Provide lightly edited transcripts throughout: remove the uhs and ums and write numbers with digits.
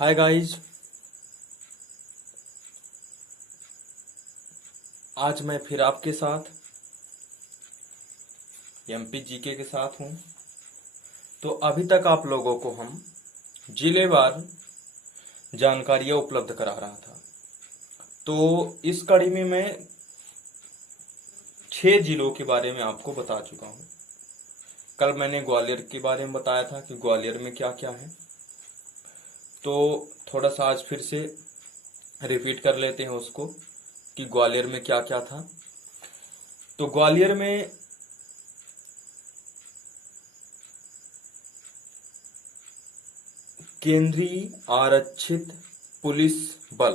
Hi guys. आज मैं फिर आपके साथ एमपी जीके के साथ हूं। तो अभी तक आप लोगों को हम जिलेवार जानकारियां उपलब्ध करा रहा था। तो इस कड़ी में मैं 6 जिलों के बारे में आपको बता चुका हूं। कल मैंने ग्वालियर के बारे में बताया था कि ग्वालियर में क्या क्या है। तो थोड़ा सा आज फिर से रिपीट कर लेते हैं उसको कि ग्वालियर में क्या क्या था। तो ग्वालियर में केंद्रीय आरक्षित पुलिस बल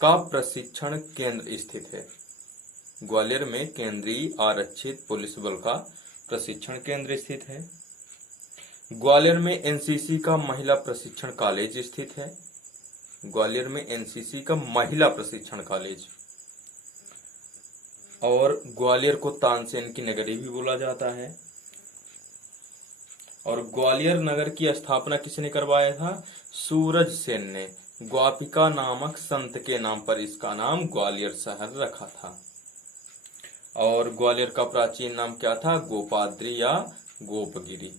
का प्रशिक्षण केंद्र स्थित है। ग्वालियर में केंद्रीय आरक्षित पुलिस बल का प्रशिक्षण केंद्र स्थित है। ग्वालियर में एनसीसी का महिला प्रशिक्षण कॉलेज स्थित है। ग्वालियर में एनसीसी का महिला प्रशिक्षण कॉलेज। और ग्वालियर को तानसेन की नगरी भी बोला जाता है। और ग्वालियर नगर की स्थापना किसने करवाया था? सूरज सेन ने। ग्वापिका नामक संत के नाम पर इसका नाम ग्वालियर शहर रखा था। और ग्वालियर का प्राचीन नाम क्या था? गोपाद्री या गोपगिरी।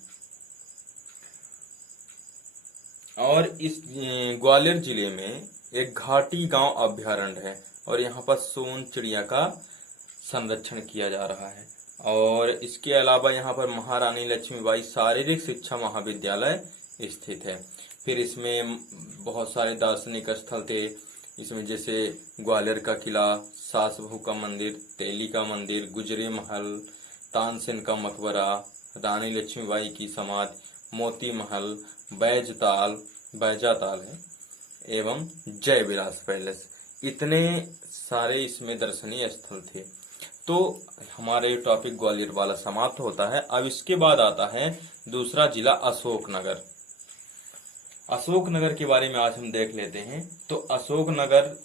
और इस ग्वालियर जिले में एक घाटी गांव अभ्यारण्य है और यहाँ पर सोन चिड़िया का संरक्षण किया जा रहा है। और इसके अलावा यहाँ पर महारानी लक्ष्मीबाई शारीरिक शिक्षा महाविद्यालय स्थित है। फिर इसमें बहुत सारे दार्शनिक स्थल थे। इसमें जैसे ग्वालियर का किला, सास बहू का मंदिर, तेली का मंदिर, गुजरे महल, तानसेन का मकबरा, रानी लक्ष्मीबाई की समाधि, मोती महल, बैजाताल है एवं जय विलास पैलेस। इतने सारे इसमें दर्शनीय स्थल थे। तो हमारे टॉपिक ग्वालियर वाला समाप्त होता है। अब इसके बाद आता है दूसरा जिला अशोकनगर। अशोकनगर के बारे में आज हम देख लेते हैं। तो अशोकनगर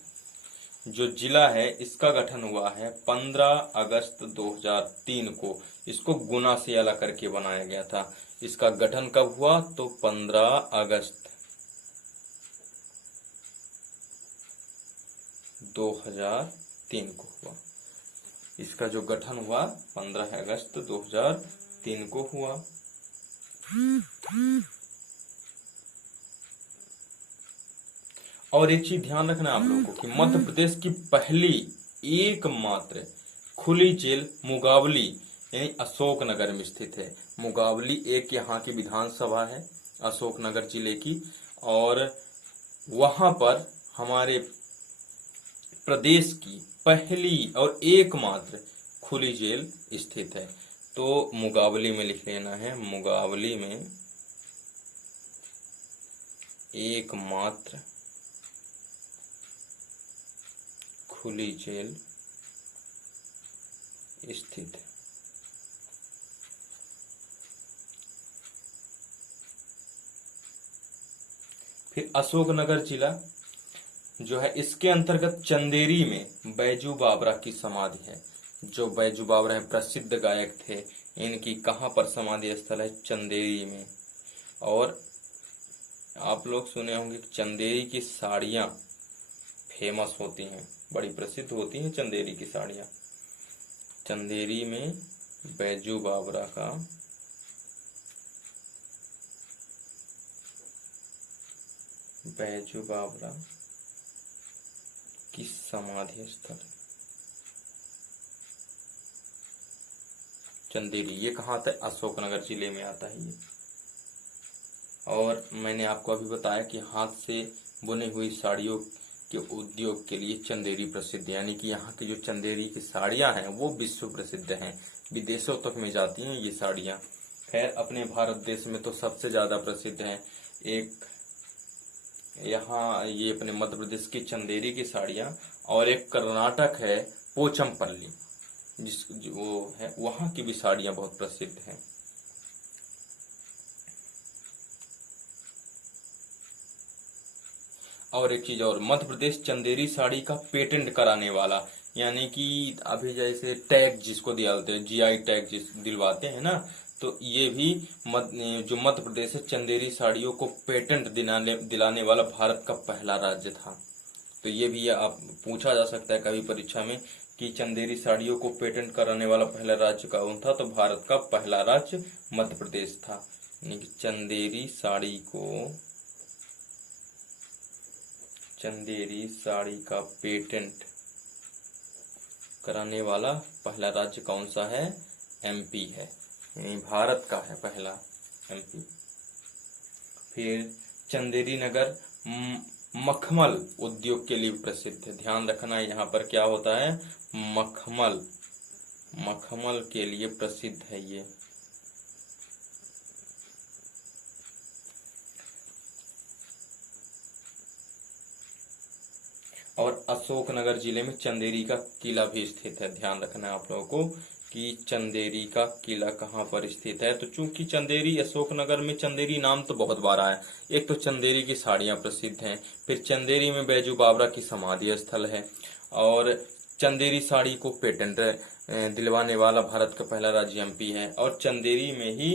जो जिला है इसका गठन हुआ है 15 अगस्त 2003 को। इसको गुना से अलग करके बनाया गया था। इसका गठन कब हुआ? तो 15 अगस्त 2003 को हुआ। इसका जो गठन हुआ 15 अगस्त 2003 को हुआ। और एक चीज ध्यान रखना आप लोगों को कि मध्य प्रदेश की पहली एकमात्र खुली जेल मुगावली यानी अशोकनगर में स्थित है। मुगावली एक यहाँ की विधानसभा है अशोकनगर जिले की। और वहां पर हमारे प्रदेश की पहली और एकमात्र खुली जेल स्थित है। तो मुगावली में लिख लेना है, मुगावली में एकमात्र खुली जेल स्थित है। फिर अशोकनगर जिला जो है इसके अंतर्गत चंदेरी में बैजू बावरा की समाधि है। जो बैजू बावरा है प्रसिद्ध गायक थे। इनकी कहां पर समाधि स्थल है? चंदेरी में। और आप लोग सुने होंगे चंदेरी की साड़ियां फेमस होती हैं, बड़ी प्रसिद्ध होती हैं चंदेरी की साड़ियां। चंदेरी में बैजू बावरा का की समाधि स्थल चंदेरी। ये कहाँ आता है? अशोकनगर जिले में आता है ये। और मैंने आपको अभी बताया कि हाथ से बुनी हुई साड़ियों के उद्योग के लिए चंदेरी प्रसिद्ध है। यानी कि यहाँ की जो चंदेरी की साड़ियां हैं वो विश्व प्रसिद्ध हैं, विदेशों तक में जाती हैं ये साड़ियां। खैर अपने भारत देश में तो सबसे ज्यादा प्रसिद्ध है एक यहाँ ये अपने मध्य प्रदेश की चंदेरी की साड़ियां। और एक कर्नाटक है पोचमपल्ली, वो है वहां की भी साड़ियां बहुत प्रसिद्ध हैं। और एक चीज और, मध्य प्रदेश चंदेरी साड़ी का पेटेंट कराने वाला, यानी कि अभी जैसे टैग जिसको दिलवाते हैं, जीआई टैग जिस दिलवाते हैं ना, तो ये भी जो मध्य प्रदेश है, चंदेरी साड़ियों को पेटेंट दिलाने वाला भारत का पहला राज्य था। तो ये भी आप पूछा जा सकता है कभी परीक्षा में कि चंदेरी साड़ियों को पेटेंट कराने वाला पहला राज्य कौन था, तो भारत का पहला राज्य मध्य प्रदेश था। यानी कि चंदेरी साड़ी का पेटेंट कराने वाला पहला राज्य कौन सा है? एमपी है, यानी भारत का है पहला एमपी। फिर चंदेरी नगर मखमल उद्योग के लिए प्रसिद्ध है। ध्यान रखना यहाँ पर क्या होता है, मखमल के लिए प्रसिद्ध है ये। और अशोकनगर जिले में चंदेरी का किला भी स्थित है। ध्यान रखना है आप लोगों को कि चंदेरी का किला कहाँ पर स्थित है। तो चूंकि चंदेरी अशोकनगर में चंदेरी नाम तो बहुत बार आया। एक तो चंदेरी की साड़ियाँ प्रसिद्ध हैं, फिर चंदेरी में बैजू बावरा की समाधि स्थल है, और चंदेरी साड़ी को पेटेंट दिलवाने वाला भारत का पहला राज्य एमपी है, और चंदेरी में ही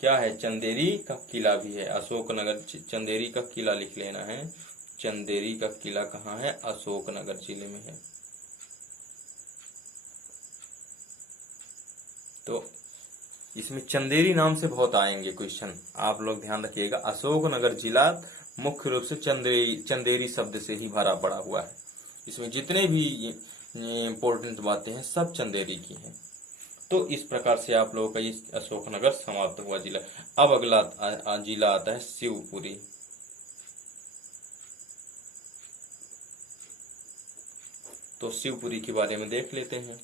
क्या है, चंदेरी का किला भी है। अशोकनगर चंदेरी का किला लिख लेना है। चंदेरी का किला कहाँ है? अशोकनगर जिले में है। तो इसमें चंदेरी नाम से बहुत आएंगे क्वेश्चन, आप लोग ध्यान रखिएगा। अशोकनगर जिला मुख्य रूप से चंदेरी शब्द से ही भरा पड़ा हुआ है। इसमें जितने भी इम्पोर्टेंट बातें हैं सब चंदेरी की हैं। तो इस प्रकार से आप लोगों का ये अशोकनगर समाप्त हुआ जिला। अब अगला जिला आता है शिवपुरी। तो शिवपुरी के बारे में देख लेते हैं।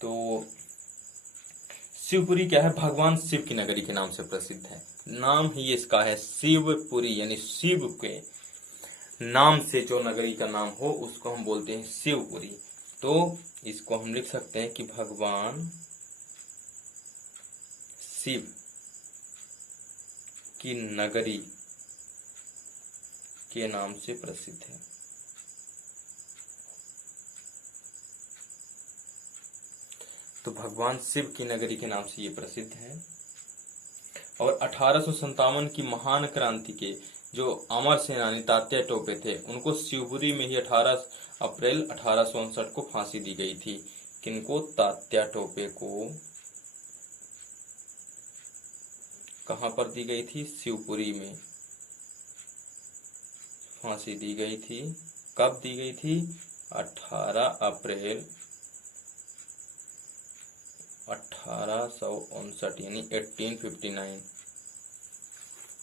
तो शिवपुरी क्या है? भगवान शिव की नगरी के नाम से प्रसिद्ध है। नाम ही इसका है शिवपुरी, यानी शिव के नाम से जो नगरी का नाम हो उसको हम बोलते हैं शिवपुरी। तो इसको हम लिख सकते हैं कि भगवान शिव की नगरी के नाम से प्रसिद्ध है। तो भगवान शिव की नगरी के नाम से ये प्रसिद्ध है। और 1857 की महान क्रांति के जो अमर सेनानी तात्या टोपे थे, उनको शिवपुरी में ही 18 अप्रैल 1859 को फांसी दी गई थी। किनको? तात्या टोपे को। कहां पर दी गई थी? शिवपुरी में फांसी दी गई थी। कब दी गई थी? 18 अप्रैल 1859, यानी 1859।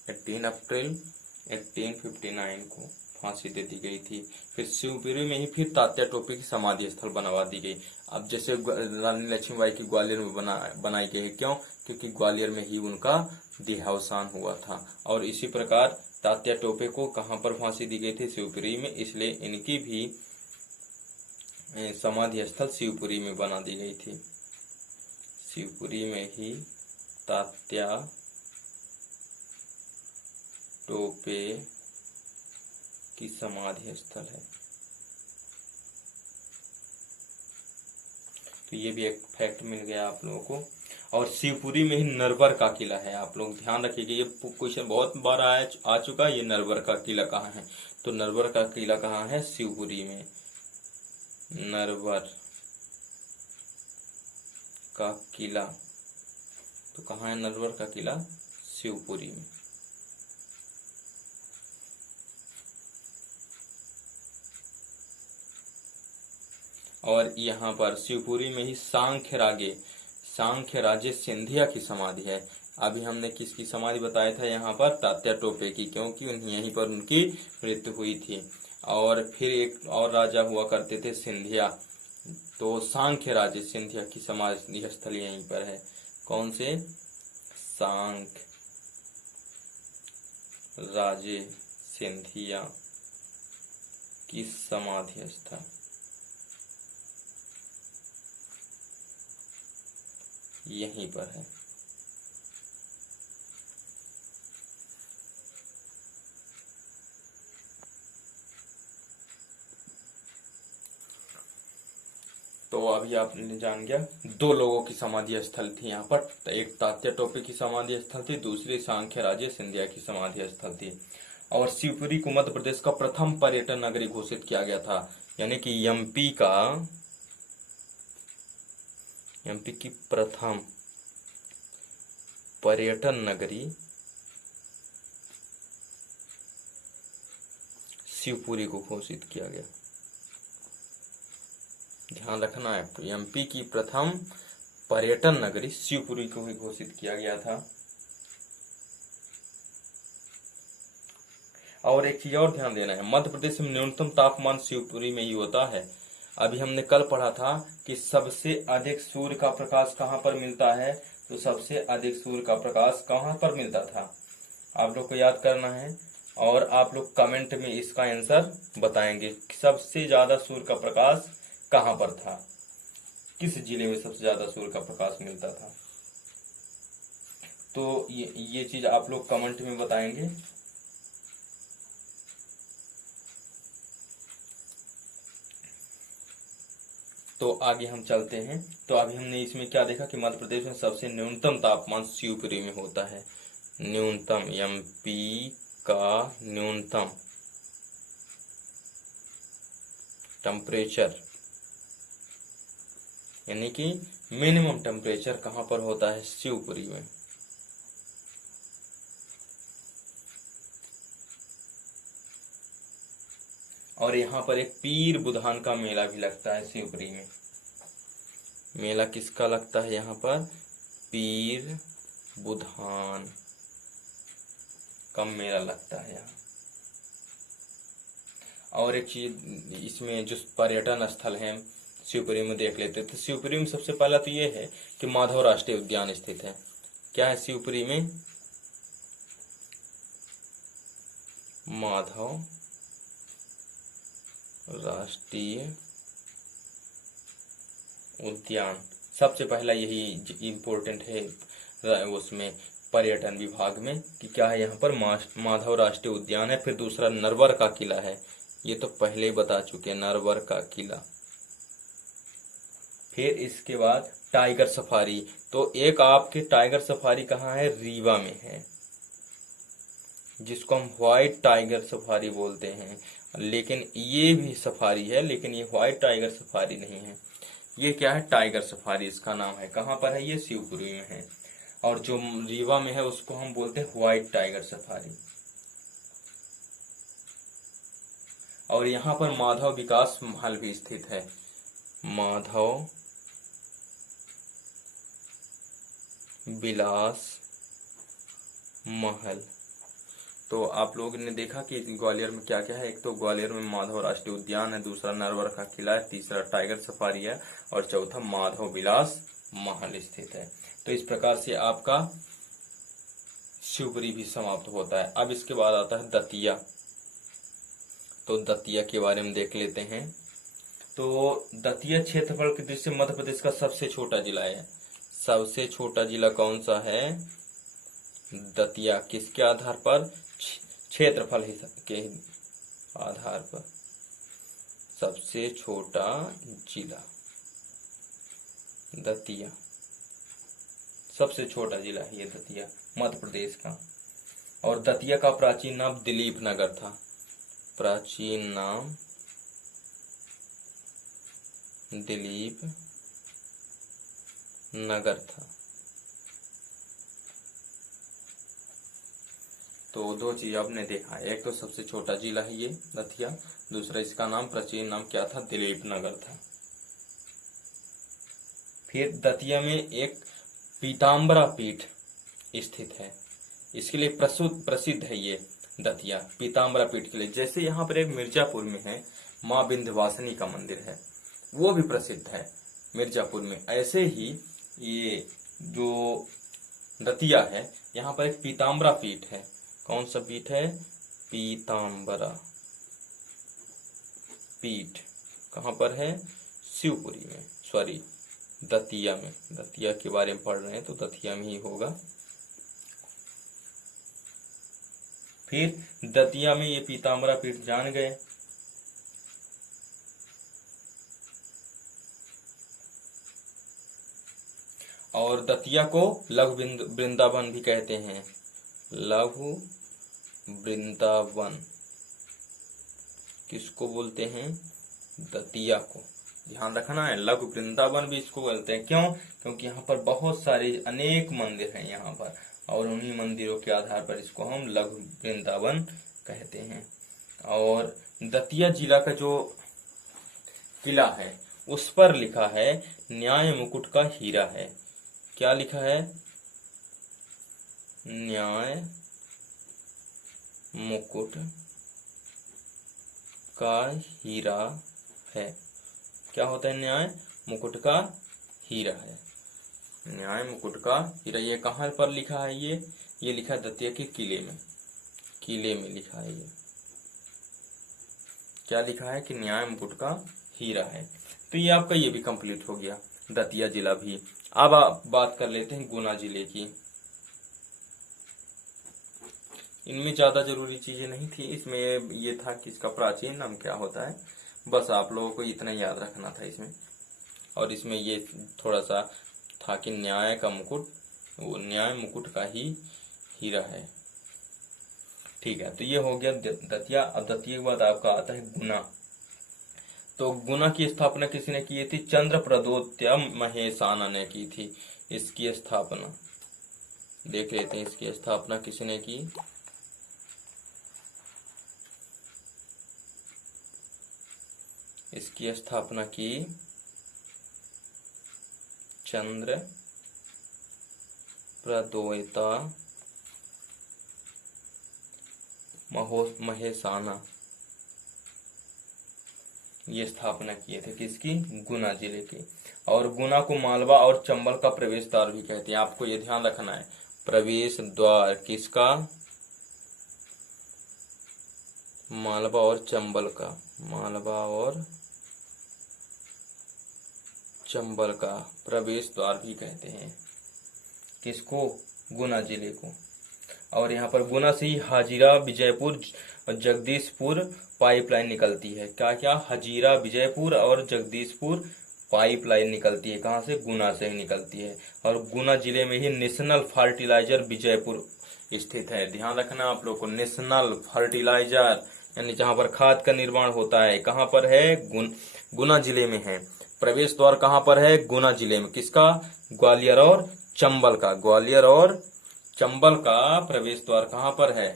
18 अप्रैल 1859 को फांसी दे दी गई थी। फिर शिवपुरी में ही फिर तात्या टोपे की समाधि स्थल बनवा दी गई। अब जैसे रानी लक्ष्मीबाई की ग्वालियर में बनाई गई है। क्यों? क्योंकि ग्वालियर में ही उनका देहावसान हुआ था। और इसी प्रकार तात्या टोपे को कहां पर फांसी दी गई थी? शिवपुरी में। इसलिए इनकी भी समाधि स्थल शिवपुरी में बना दी गई थी। शिवपुरी में ही तात्या टोपे की समाधि स्थल है। तो ये भी एक फैक्ट मिल गया आप लोगों को। और शिवपुरी में ही नरवर का किला है। आप लोग ध्यान रखिएगा, ये क्वेश्चन बहुत बार आ चुका है। ये नरवर का किला कहाँ है? तो नरवर का किला कहाँ है? शिवपुरी में। नरवर का किला तो कहाँ है? नरवर का किला शिवपुरी में। और यहाँ पर शिवपुरी में ही सांख्य राजे सिंधिया की समाधि है। अभी हमने किसकी समाधि बताया था यहाँ पर? तात्या टोपे की, क्योंकि यहीं पर उनकी मृत्यु हुई थी। और फिर एक और राजा हुआ करते थे सिंधिया, तो सांख्य राजे सिंधिया की समाधि स्थल यहीं पर है। कौन से? सांख्य राजे सिंधिया की समाधि स्थल यहीं पर है। तो अभी आपने जान गया 2 लोगों की समाधि स्थल थी यहाँ पर, एक तात्या टोपे की समाधि स्थल थी, दूसरी सांख्य राजे सिंधिया की समाधि स्थल थी। और शिवपुरी को मध्य प्रदेश का प्रथम पर्यटन नगरी घोषित किया गया था, यानी कि एमपी की प्रथम पर्यटन नगरी शिवपुरी को घोषित किया गया। ध्यान रखना है, एमपी की प्रथम पर्यटन नगरी शिवपुरी को भी घोषित किया गया था। और एक चीज और ध्यान देना है, मध्य प्रदेश में न्यूनतम तापमान शिवपुरी में ही होता है। अभी हमने कल पढ़ा था कि सबसे अधिक सूर्य का प्रकाश कहाँ पर मिलता है, तो सबसे अधिक सूर्य का प्रकाश कहाँ पर मिलता था, आप लोग को याद करना है। और आप लोग कमेंट में इसका आंसर बताएंगे कि सबसे ज्यादा सूर्य का प्रकाश कहाँ पर था, किस जिले में सबसे ज्यादा सूर्य का प्रकाश मिलता था। तो ये चीज आप लोग कमेंट में बताएंगे। तो आगे हम चलते हैं। तो अभी हमने इसमें क्या देखा कि मध्य प्रदेश में सबसे न्यूनतम तापमान शिवपुरी में होता है। न्यूनतम, एमपी का न्यूनतम टेम्परेचर, यानी कि मिनिमम टेम्परेचर कहां पर होता है, शिवपुरी में। और यहाँ पर एक पीर बुधान का मेला भी लगता है शिवपुरी में। मेला किसका लगता है यहाँ पर, पीर बुधान का मेला लगता है यहाँ। और एक चीज इसमें जो पर्यटन स्थल है शिवपुरी में देख लेते हैं। तो शिवपुरी में सबसे पहला तो ये है कि माधव राष्ट्रीय उद्यान स्थित है। क्या है शिवपुरी में, माधव राष्ट्रीय उद्यान। सबसे पहला यही इम्पोर्टेंट है उसमें पर्यटन विभाग में कि क्या है यहाँ पर माधव राष्ट्रीय उद्यान है। फिर दूसरा नरवर का किला है, ये तो पहले ही बता चुके हैं, नरवर का किला। फिर इसके बाद टाइगर सफारी। तो एक आपके टाइगर सफारी कहाँ है, रीवा में है, जिसको हम व्हाइट टाइगर सफारी बोलते हैं। लेकिन ये भी सफारी है, लेकिन ये व्हाइट टाइगर सफारी नहीं है, ये क्या है, टाइगर सफारी इसका नाम है। कहाँ पर है, ये शिवपुरी में है। और जो रीवा में है उसको हम बोलते हैं व्हाइट टाइगर सफारी। और यहाँ पर माधव विकास महल भी स्थित है, माधव विलास महल। तो आप लोगों ने देखा कि ग्वालियर में क्या क्या है, एक तो ग्वालियर में माधव राष्ट्रीय उद्यान है, दूसरा नरवर का किला है, तीसरा टाइगर सफारी है, और चौथा माधव विलास महल स्थित है। तो इस प्रकार से आपका शिवपुरी भी समाप्त होता है। अब इसके बाद आता है दतिया। तो दतिया के बारे में देख लेते हैं। तो दतिया क्षेत्रफल की दृष्टि से मध्य प्रदेश का सबसे छोटा जिला है। सबसे छोटा जिला कौन सा है, दतिया। किसके आधार पर, क्षेत्रफल के आधार पर सबसे छोटा जिला दतिया, सबसे छोटा जिला है ये दतिया मध्य प्रदेश का। और दतिया का प्राचीन नाम दिलीप नगर था, प्राचीन नाम दिलीप नगर था। तो दो चीज आपने देखा, एक तो सबसे छोटा जिला है ये दतिया, दूसरा इसका नाम प्राचीन नाम क्या था, दिलीप नगर था। फिर दतिया में एक पीताम्बरा पीठ स्थित है, इसके लिए प्रसिद्ध है ये दतिया पीताम्बरा पीठ के लिए। जैसे यहाँ पर एक मिर्जापुर में है माँ विंध्यवासिनी का मंदिर है, वो भी प्रसिद्ध है मिर्जापुर में, ऐसे ही ये जो दतिया है यहाँ पर एक पीताम्बरा पीठ है। कौन सा पीठ है, पीताम्बरा पीठ। कहाँ पर है, शिवपुरी में, सॉरी दतिया में। दतिया के बारे में पढ़ रहे हैं तो दतिया में ही होगा। फिर दतिया में ये पीताम्बरा पीठ जान गए। और दतिया को लघु वृंदावन भी कहते हैं, लघु वृंदावन किसको बोलते हैं, दतिया को। ध्यान रखना है, लघु वृंदावन भी इसको बोलते हैं। क्यों? क्योंकि यहाँ पर बहुत सारे अनेक मंदिर हैं यहाँ पर, और उन्हीं मंदिरों के आधार पर इसको हम लघु वृंदावन कहते हैं। और दतिया जिला का जो किला है उस पर लिखा है न्याय मुकुट का हीरा है। क्या लिखा है? न्याय मुकुट का हीरा है। क्या होता है? न्याय मुकुट का हीरा है। न्याय मुकुट का हीरा, ये कहाँ पर लिखा है? ये लिखा है दतिया के किले में, किले में लिखा है। ये क्या लिखा है कि न्याय मुकुट का हीरा है। तो ये आपका ये भी कंप्लीट हो गया, दतिया जिला भी। अब आप बात कर लेते हैं गुना जिले की। इनमें ज्यादा जरूरी चीजें नहीं थी, इसमें ये था कि इसका प्राचीन नाम क्या होता है, बस आप लोगों को इतना याद रखना था इसमें। और इसमें ये थोड़ा सा था कि न्याय का मुकुट, वो न्याय मुकुट का ही हीरा है। ठीक है, तो ये हो गया दतिया। अब दतिया के बाद आपका आता है गुना। तो गुना की स्थापना किसने की थी? चंद्र प्रदोत्य महेशाना ने की थी इसकी स्थापना। देख लेते हैं इसकी स्थापना किसने की। इसकी स्थापना की चंद्र प्रदोयता महेशाना, ये स्थापना किए थे किसकी? गुना जिले की। और गुना को मालवा और चंबल का प्रवेश द्वार भी कहते हैं। आपको ये ध्यान रखना है, प्रवेश द्वार किसका? मालवा और चंबल का, मालवा और चंबल का प्रवेश द्वार भी कहते हैं। किसको? गुना जिले को। और यहाँ पर गुना से ही हाजीरा, विजयपुर, जगदीशपुर पाइपलाइन निकलती है। क्या क्या? हाजीरा, विजयपुर और जगदीशपुर पाइपलाइन निकलती है। कहाँ से? गुना से ही निकलती है। और गुना जिले में ही नेशनल फर्टिलाइजर विजयपुर स्थित है। ध्यान रखना आप लोग को, नेशनल फर्टिलाइजर यानी जहाँ पर खाद का निर्माण होता है, कहाँ पर है? गुना जिले में है। प्रवेश द्वार कहाँ पर है? गुना जिले में। किसका? ग्वालियर और चंबल का। ग्वालियर और चंबल का प्रवेश द्वार कहाँ पर है?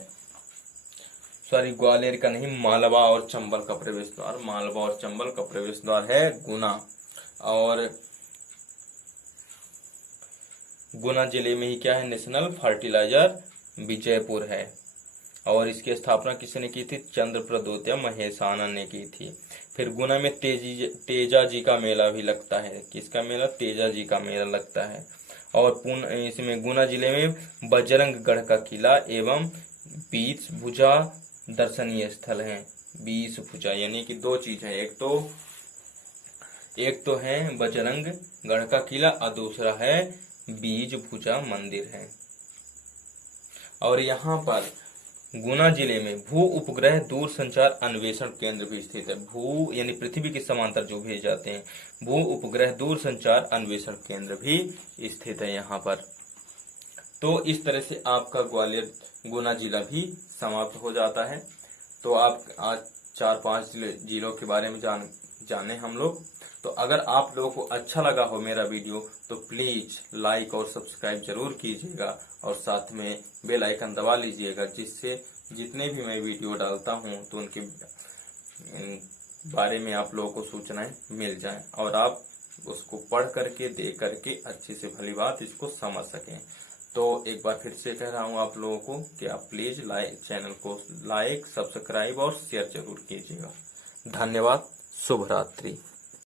सॉरी, ग्वालियर का नहीं, मालवा और चंबल का प्रवेश द्वार, मालवा और चंबल का प्रवेश द्वार है गुना। और गुना जिले में ही क्या है? नेशनल फर्टिलाइजर विजयपुर है। और इसकी स्थापना किसने की थी? चंद्र प्रदोत्य महेशाना ने की थी। फिर गुना में तेजा जी का मेला भी लगता है। किसका मेला? तेजा जी का मेला लगता है। और इसमें गुना जिले में बजरंगगढ़ का किला एवं 20 भुजा दर्शनीय स्थल हैं। 20 भुजा यानी कि दो चीज है, एक तो है बजरंगगढ़ का किला और दूसरा है 20 भुजा मंदिर है। और यहाँ पर गुना जिले में भू उपग्रह दूर संचार अन्वेषण केंद्र भी स्थित है। भू यानी पृथ्वी के समांतर जो भेजे जाते हैं, भू उपग्रह दूर संचार अन्वेषण केंद्र भी स्थित है यहाँ पर। तो इस तरह से आपका ग्वालियर गुना जिला भी समाप्त हो जाता है। तो आप आज 4-5 जिलों के बारे में जाने हम लोग। तो अगर आप लोगों को अच्छा लगा हो मेरा वीडियो तो प्लीज लाइक और सब्सक्राइब जरूर कीजिएगा और साथ में बेल आइकन दबा लीजिएगा, जिससे जितने भी मैं वीडियो डालता हूं तो उनके बारे में आप लोगों को सूचनाएं मिल जाएं और आप उसको पढ़ करके देख करके अच्छे से भली बात इसको समझ सकें। तो एक बार फिर से कह रहा हूं आप लोगों को कि आप प्लीज चैनल को लाइक, सब्सक्राइब और शेयर जरूर कीजिएगा। धन्यवाद। शुभ रात्रि।